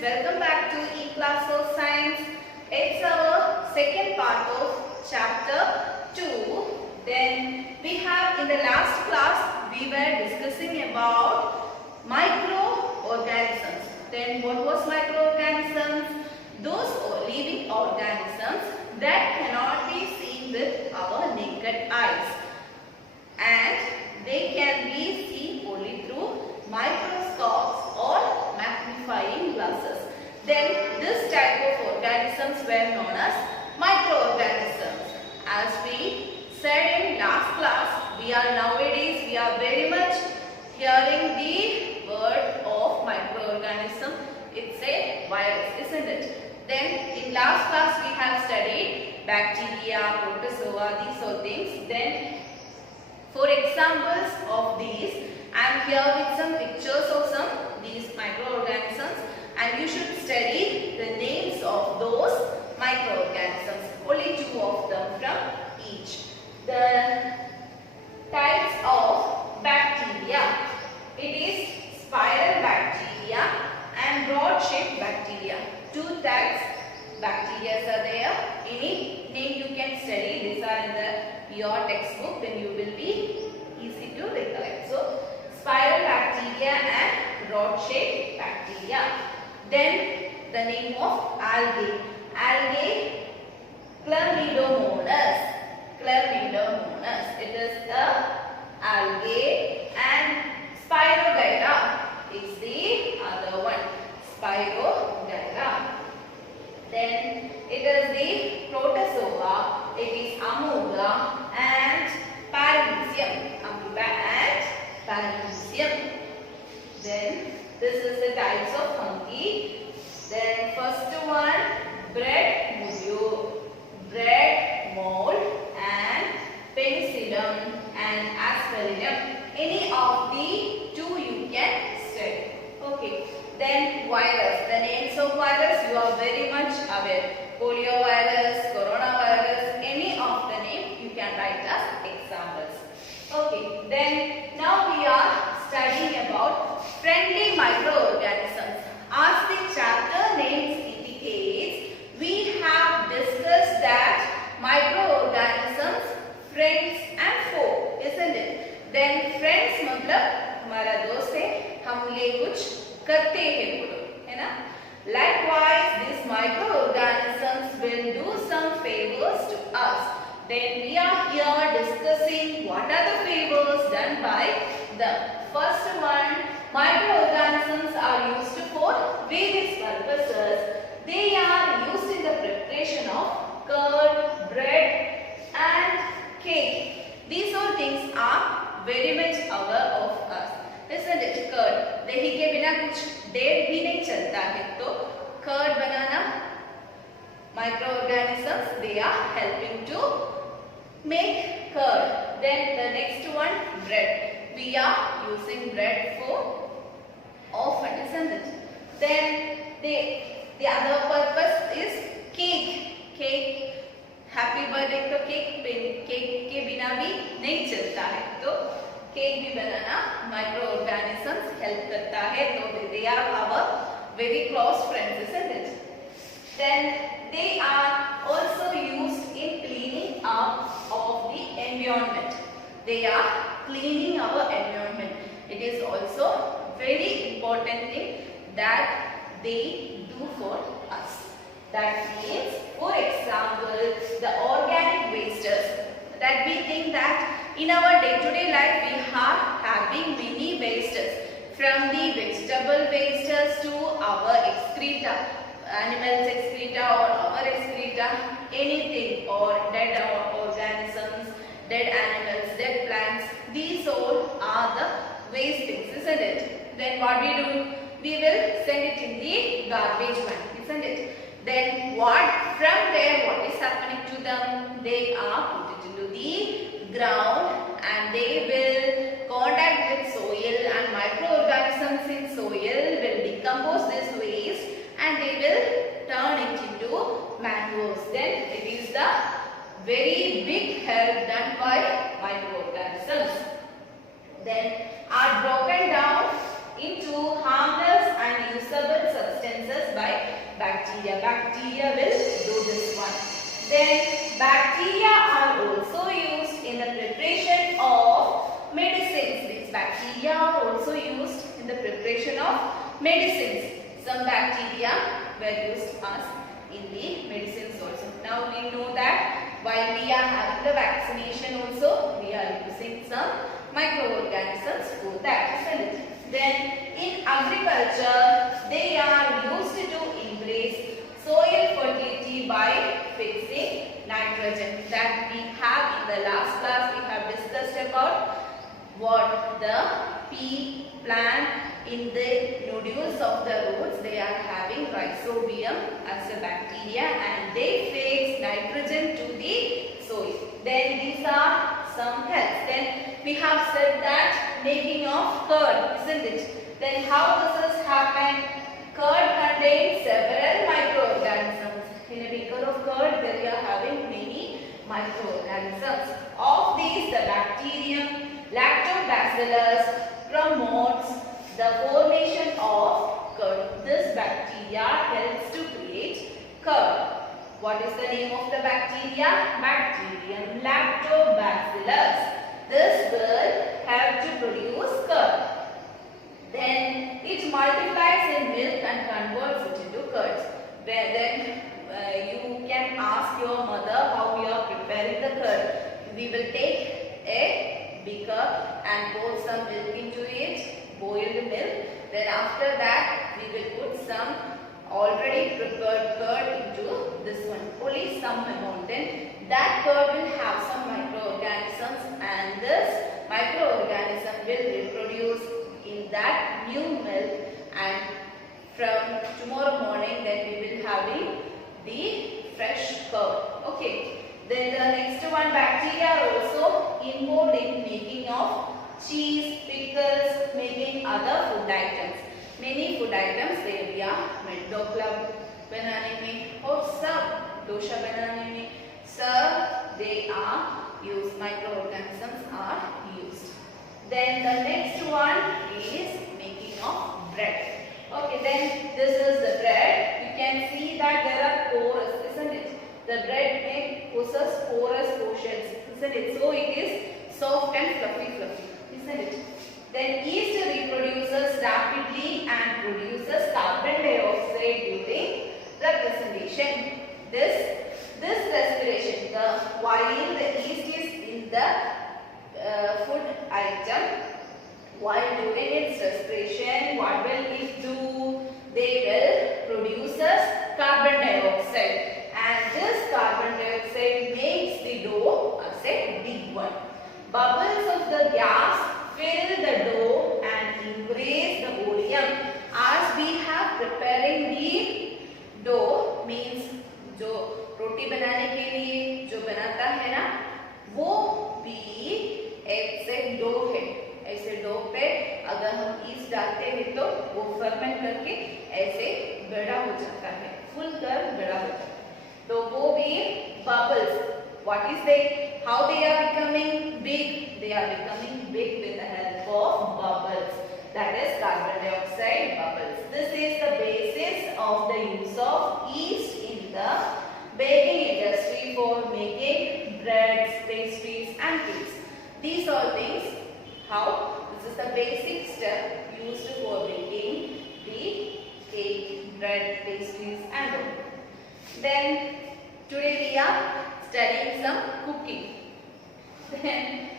welcome back to E-Class of Science. It's our second part of chapter 2. Then we have in the last class we were discussing about microorganisms. Then what was microorganisms? Those living organisms that cannot be seen with our naked eyes, and they can be seen only through microscopes or magnifying glasses. Then this type of organisms were known as microorganisms. As we said in last class, we are very much hearing the word of microorganism. It's a virus, isn't it? Then in last class we have studied bacteria, protozoa, these are things. Then for examples of these, I am here with some pictures of these microorganisms, and you should study the names of those microorganisms. Only two of them from each. The types of bacteria. It is spiral bacteria and rod-shaped bacteria. Two types bacteria are there. Any name you can study. These are in your textbook. Then you will be easy to recollect. So spiral bacteria and rod-shaped bacteria. Then the name of algae. Algae, Chlamydomonas. Chlamydomonas. It is the algae, and Spirogyra is the other one. Spirogyra. Then it is the protozoa. It is amoeba and paramecium. Amoeba and paramecium. Then this is the types of fungi. Then first one, bread mildew, bread mold, and penicillium and aspergillum. Any of the two you can study. Okay. Then virus. The names of virus you are very much aware. Poliovirus, coronavirus, any of the name you can write as examples. Okay. Then now we are studying about friendly microorganisms. As the chapter names indicates, we have discussed that microorganisms, friends and foe, isn't it? Then friends मतलब हमारा दोस्त है, हमले कुछ करते हैं बोलो, है ना? Likewise, these microorganisms will do some favors to us. Then we are here discussing what are the favors done by them. First one, microorganisms are used for various purposes. They are used in the preparation of curd, bread and cake. These all things are very much aware of us. Isn't it? Curd. दही के बिना कुछ देर भी नहीं चलता है, तो curd banana microorganisms, they are helping to make curd. Then the next one, bread. We are using bread for often, isn't it? Then the other purpose is cake. Cake. Happy birthday तो cake के बिना भी नहीं चलता है, तो cake भी बनाना microorganisms help करता है, तो they are our very close friends, isn't it? Then they are also used in cleaning up of the environment. They are cleaning our environment. It is also very important thing that they do for us. That means, for example, the organic wastes that we think that in our day-to-day life we are having many wastes, from the vegetable wastes to our excreta, animals excreta or our excreta, anything, or dead organisms, dead animals, dead plants, these all are the waste things, isn't it? Then what we do? We will send it in the garbage one, isn't it? Then from there what is happening to them? They are put it into the ground, and they will contact with soil, and microorganisms in soil will decompose this waste, and they will turn it into manures. Then it is the very big help done by microorganisms. Then are broken down into harmless and usable substances Bacteria will do this one. Then bacteria are also used in the preparation of medicines. These bacteria are also used in the preparation of medicines. Some bacteria were used as in the medicines also. Now we know that while we are having the vaccination also, we are using some microorganisms for that, isn't it? Then in agriculture, they are used to increase soil fertility by fixing nitrogen. That we have in the last class, we have discussed about what the pea plant in the nodules of the roots, they are having rhizobium as a bacteria and they fix nitrogen to the soil. Then these are some health. Then we have said that making of curd, isn't it? Then how does this happen? Curd contains several microorganisms. In a beaker of curd, there we are having many microorganisms. Of these, the bacterium Lactobacillus promotes the formation of curd. This bacteria helps to create curd. What is the name of the bacteria? Bacterium Lactobacillus. This will help to produce curd. Then it multiplies in milk and converts it into curds. Then you can ask your mother how we are preparing the curd. We will take a beaker and pour some milk into it, boiled milk. Then after that we will put some already prepared curd into this one, only some amount. Then that curd will have some microorganisms and this microorganism will reproduce in that new milk, and from tomorrow morning then we will having the fresh curd. Okay. Then the next one, bacteria are also involved in making of cheese, pickles, making other food items. Many food items there we are dokla बनाने में और सब डोसा बनाने में सब they are used, microorganisms are used. Then the next one is making of bread. Okay, then this is the bread. You can see that there are pores, isn't it? The bread possesses porous portions, isn't it? So it is soft and fluffy, isn't it? Then yeast reproduces rapidly and produces carbon dioxide during representation. This respiration, while the yeast is in the food item, while doing its respiration, what will it do? They will produce carbon dioxide. And this carbon dioxide makes the dough as a big one. Bubbles of the gas fill the dough and increase the volume. As we have preparing the dough, means जो रोटी बनाने के लिए जो बनाता है ना, वो भी एक डो है. ऐसे डो पे अगर हम ईस्ट डालते हैं तो वो फर्मेंट करके ऐसे बड़ा हो जाता है, फुल कर बड़ा हो जाता है. So वो भी bubbles. What is they? How they are becoming big? They are becoming big with the help of bubbles. That is carbon dioxide bubbles. This is the basis of the use of yeast in the baking industry for making breads, pastries and cakes. These all things, how? This is the basic step used for making the cake, bread, pastries and all. Then today we are studying some cooking. Then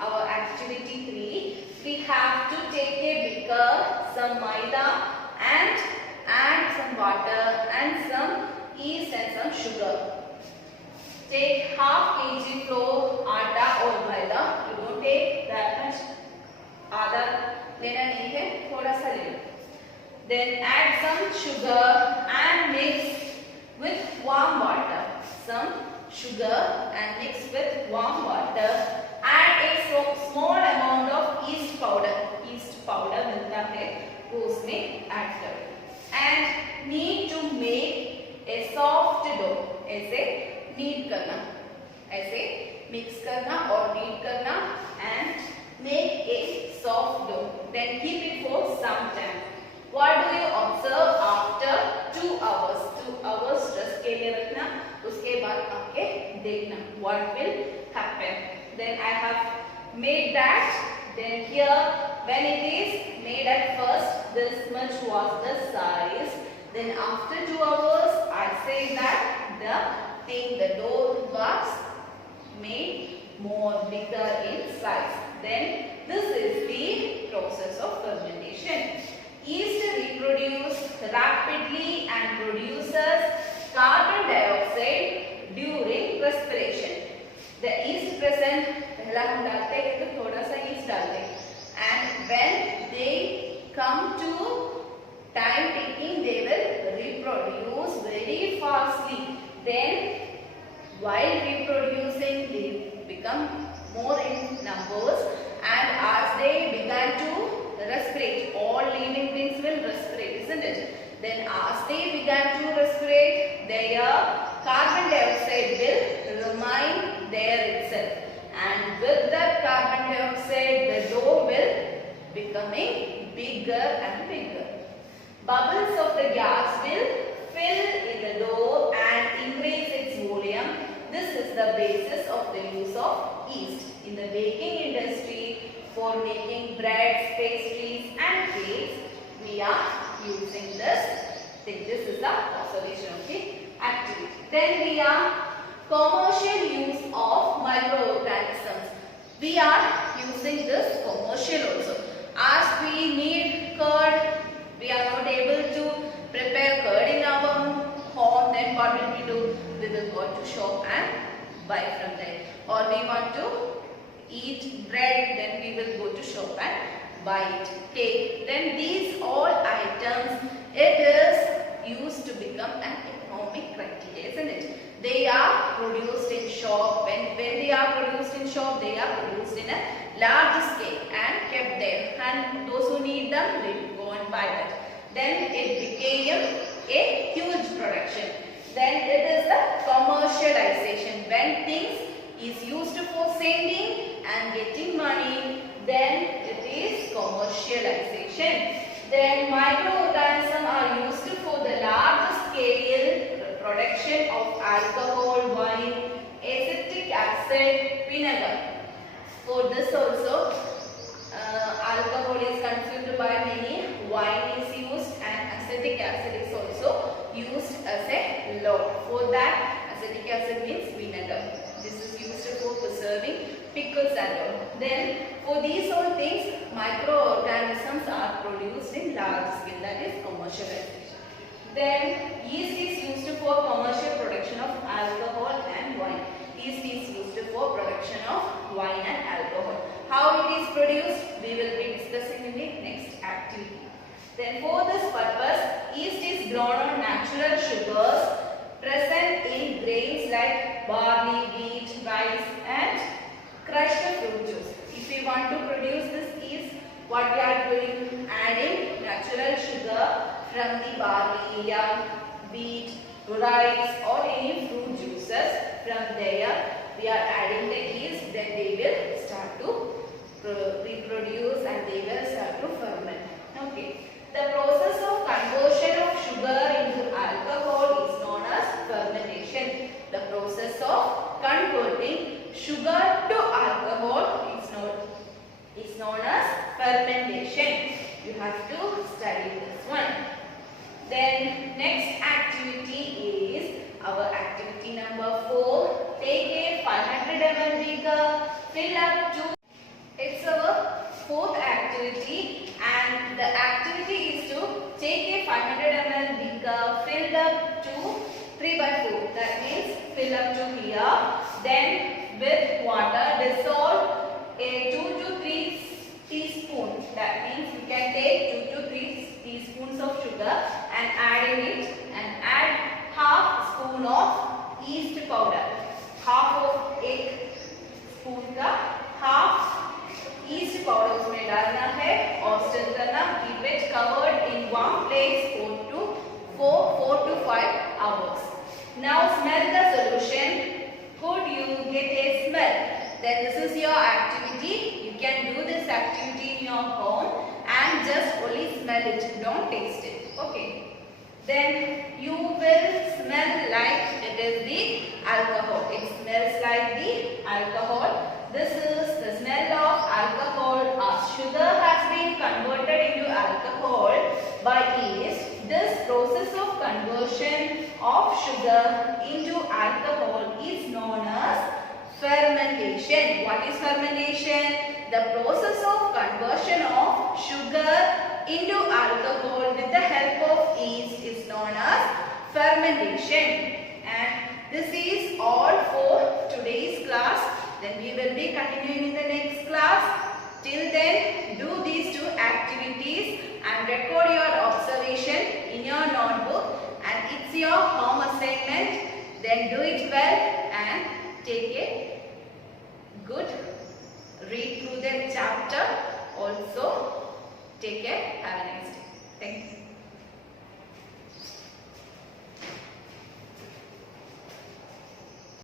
our activity 3, we have to take a beaker, some maida and add some water and some yeast and some sugar. Take half kg flour, atta or maida. You don't take that much. आधा लेना नहीं है, थोड़ा सा लेना. Then add some sugar and mix with warm water. Some sugar and mix with warm water. Add a small amount of yeast powder. Yeast powder मिलता है, वो उसमें add करो. And need to make a soft dough. ऐसे knead करना, ऐसे mix करना और knead करना and make a soft dough. Then keep it for some time. What do you observe after 2 hours? made that. Then here, when it is made at first, this much was the size. Then after 2 hours, I say that the dough was made more bigger in size. Then this is the process of fermentation. Yeast reproduces rapidly and produces carbon dioxide during respiration. The yeast present, पहला हम डालते हैं तो थोड़ा सा yeast डालते हैं, and when they come to time taking, they will reproduce very fastly. Then while reproducing, they become more in numbers, and as they began to respirate, all living things will respirate, isn't it? Then as they began to respirate, their carbon dioxide will remain there itself, and with that carbon dioxide, the dough will becoming bigger and bigger. Bubbles of the gas will fill in the dough and increase its volume. This is the basis of the use of yeast in the baking industry. For making breads, pastries and cakes, we are using this thing. This is the observation of the activity. Then we are commercial use of microorganisms. We are using this commercial also. As we need curd, we are not able to prepare curd in our home, then what will we do? We will go to shop and buy from there. Or we want to eat bread, then we will go to shop and buy it. Cake. Then these all items, it is used to become an economic criteria, isn't it? They are produced in shop. When they are produced in shop, they are produced in a large scale and kept there. And those who need them, they will go and buy that. Then it became a huge production. Then it is the commercialization. When things is used for sending and getting money, then it is commercialization. Then microorganisms are used for the large scale production of alcohol, wine, acetic acid, vinegar. For this also, alcohol is consumed by many, wine is used, and acetic acid is also used as a lot. For that, acetic acid means vinegar. This is used for preserving pickles and all. Then for these all things, microorganisms are produced in large scale, that is commercialization. Then yeast is used for commercial production of alcohol and wine. Yeast is used for production of wine and alcohol. How it is produced, we will be discussing in the next activity. Then for this purpose, yeast is grown on natural sugars present in grains like barley, wheat, rice and crushed fruit juice. If we want to produce this yeast, what we are doing? Adding natural sugar from the barley, wheat, rice or any fruit juices. From there, we are adding the yeast, then they will start to reproduce and they will start to ferment. Okay. The process of conversion of sugar into alcohol is known as fermentation. The process of converting sugar to alcohol is known as fermentation. You have to study this one. Then next activity is our activity number 4. Take a 500 ml beaker, fill up to. It's our 4th activity, and the activity is to take a 500 ml beaker filled up to 3/4. That means fill up to here. Then with water dissolve a 2 to 3 teaspoons. That means you can take 2 to 3 teaspoons of sugar and add in it, and add half spoon of yeast powder. Half of एक spoon का half yeast powder उसमें डालना है और stir करना. Keep it covered in one place for 4 to 5 hours. Now smell the solution. Could you get a smell? Then this is your activity. You can do this activity in your home and just only smell it. Don't taste it. Okay. Then you will smell like it is the alcohol. It smells like the alcohol. This is the smell of alcohol. As sugar has been converted into alcohol by yeast, this process of conversion of sugar into alcohol is known as fermentation. What is fermentation? The process of conversion of sugar into alcohol with the help of yeast is known as fermentation. And this is all for today's class. Then we will be continuing in the next class. Till then, do these two activities and record your observation in your notebook, and it's your home assignment. Then do it well and take a good read through the chapter. Also take care. Have a nice day.